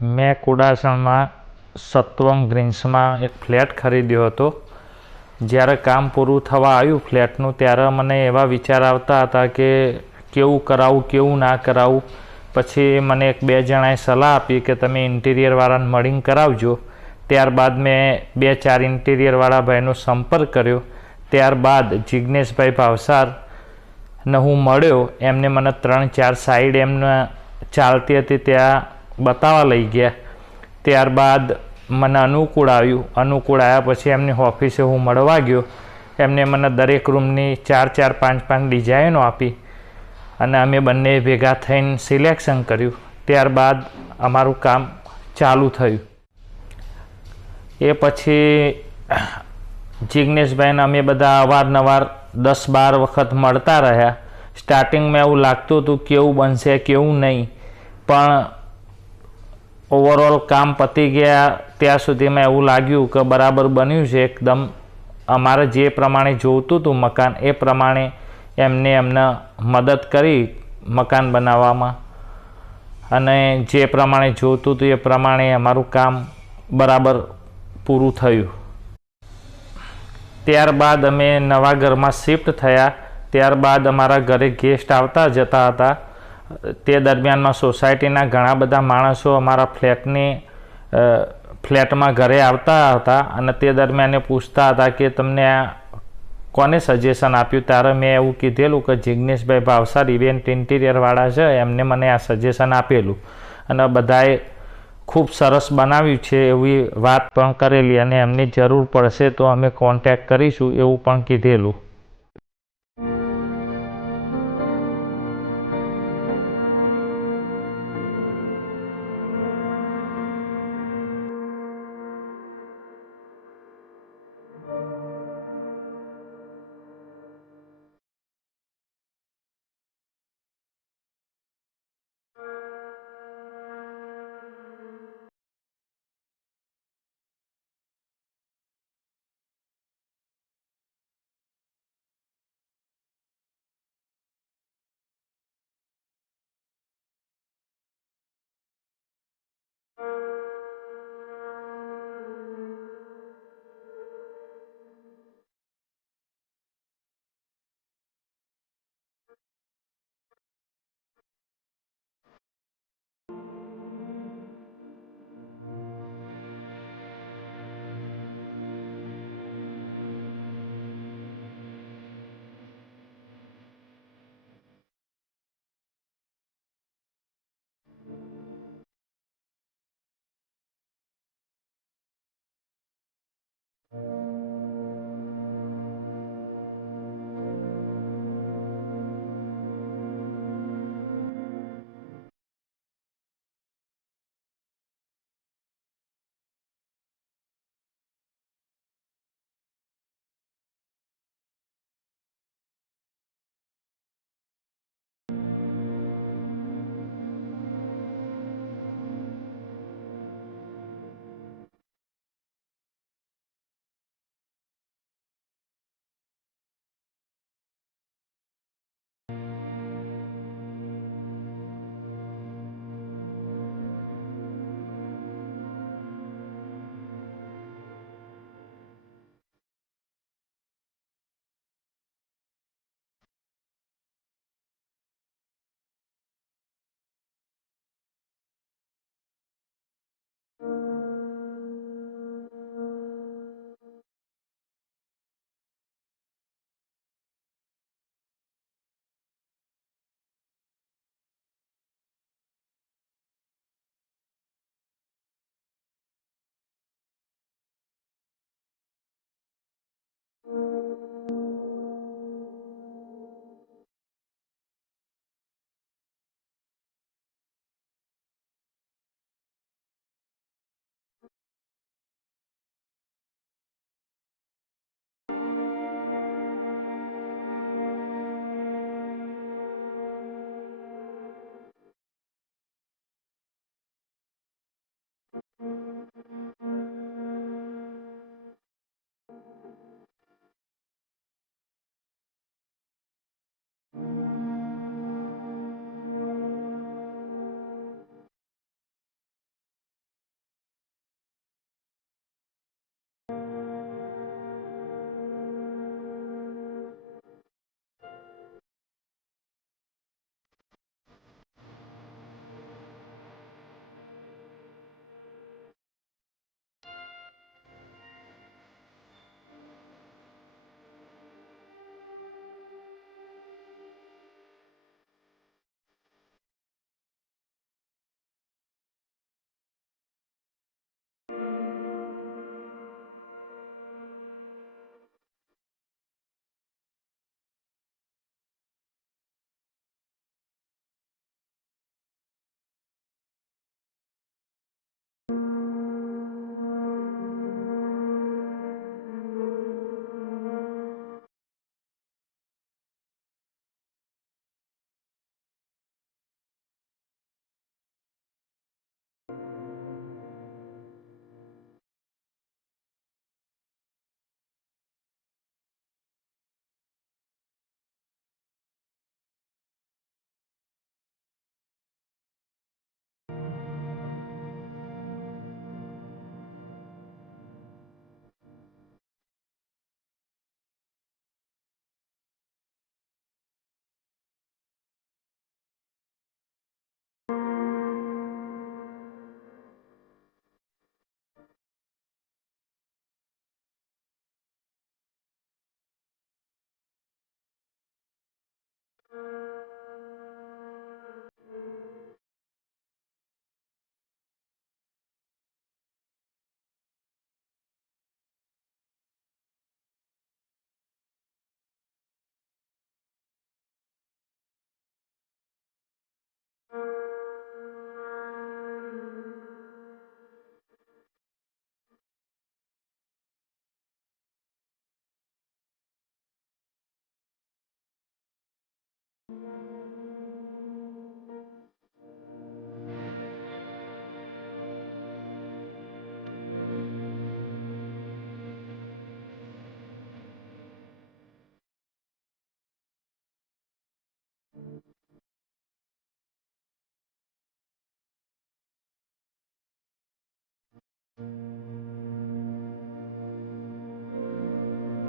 મેં કુડાસણમાં સત્વમ ગ્રીન્સમાં એક ફ્લેટ ખરીદ્યો હતો. જ્યારે કામ પૂરું થવા આવ્યું ફ્લેટનું, ત્યારે મને એવા વિચાર આવતા હતા કે કેવું કરાવું, કેવું ના કરાવું. પછી મને એક બે જણાએ સલાહ આપી કે તમે ઇન્ટિરિયરવાળાને મળીને કરાવજો. ત્યારબાદ મેં 2-4 ઇન્ટિરિયરવાળા ભાઈનો સંપર્ક કર્યો. ત્યારબાદ જિજ્ઞેશભાઈ ભાવસારને હું મળ્યો. એમને મને 3-4 સાઈડ એમને ચાલતી હતી ત્યાં બતાવવા લઈ ગયા. ત્યારબાદ મને અનુકૂળ આવ્યું. અનુકૂળ આવ્યા પછી એમની ઓફિસે હું મળવા ગયો. એમને મને દરેક રૂમની 4-4, 5-5 ડિઝાઇનો આપી અને અમે બંને ભેગા થઈને સિલેક્શન કર્યું. ત્યારબાદ અમારું કામ ચાલુ થયું. એ પછી જિજ્ઞેશભાઈને અમે બધા અવારનવાર 10-12 વખત મળતા રહ્યા. સ્ટાર્ટિંગમાં એવું લાગતું હતું કેવું બનશે, કેવું નહીં, પણ ઓવરઓલ કામ પતી ગયા ત્યાં સુધીમાં એવું લાગ્યું કે બરાબર બન્યું છે. એકદમ અમારે જે પ્રમાણે જોઈતું હતું મકાન, એ પ્રમાણે એમને મદદ કરી મકાન બનાવવામાં, અને જે પ્રમાણે જોઈતું હતું એ પ્રમાણે અમારું કામ બરાબર પૂરું થયું. ત્યારબાદ અમે નવા ઘરમાં શિફ્ટ થયા. ત્યારબાદ અમારા ઘરે ગેસ્ટ આવતા જતા હતા. તે દરમિયાનમાં સોસાયટીના ઘણા બધા માણસો અમારા ફ્લેટમાં ઘરે આવતા હતા અને તે દરમિયાન એ પૂછતા હતા કે તમને આ કોને સજેશન આપ્યું. ત્યારે મેં એવું કીધેલું કે જિજ્ઞેશભાઈ ભાવસાર ઇવેન્ટ ઇન્ટિરિયરવાળા છે, એમને મને આ સજેશન આપેલું અને બધાએ ખૂબ સરસ બનાવ્યું છે એવી વાત પણ કરેલી, અને એમની જરૂર પડશે તો અમે કોન્ટેક્ટ કરીશું એવું પણ કીધેલું.